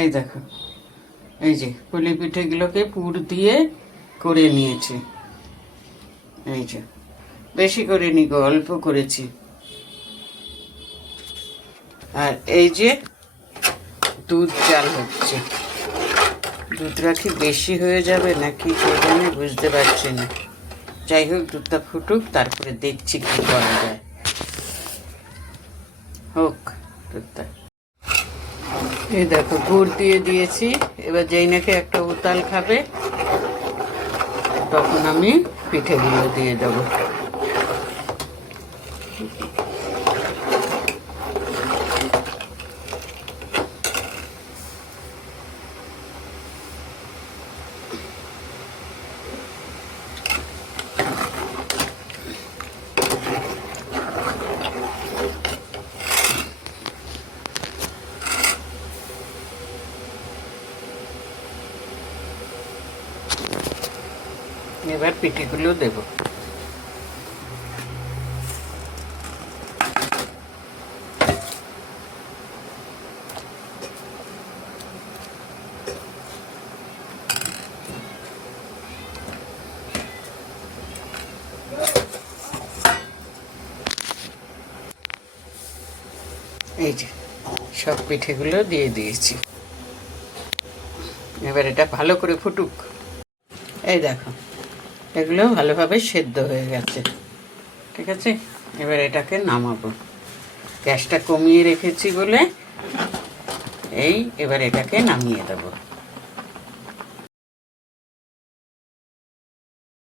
এই দেখো, এই যে পুলি পিঠেগুলোকে পুর দিয়ে করে নিয়েছি। এই যে বেশি করে নি গো, অল্প করেছি। আর এই যে দুধ জাল হচ্ছে। দুধটা কি বেশি হয়ে যাবে নাকি আমি বুঝতে পারছি না। যাই হোক, দুধটা ফুটুক, তারপরে দেখছি কি করা যায়। হোক দুধটা। এই দেখো, গুড় দিয়ে দিয়েছি। এবার যেই নাকি একটা উতাল খাবে তখন আমি পিঠেগুলো দিয়ে দেবো। এবার পিঠেগুলো দেব। এই যে সব পিঠেগুলো দিয়ে দিয়েছি। এবার এটা ভালো করে ফুটুক। এই দেখো, এগুলো ভালোভাবে সেদ্ধ হয়ে গেছে। ঠিক আছে, এবার এটাকে নামাবো। গ্যাসটা কমিয়ে রেখেছি বলে এবার এটাকে নামিয়ে দেবো।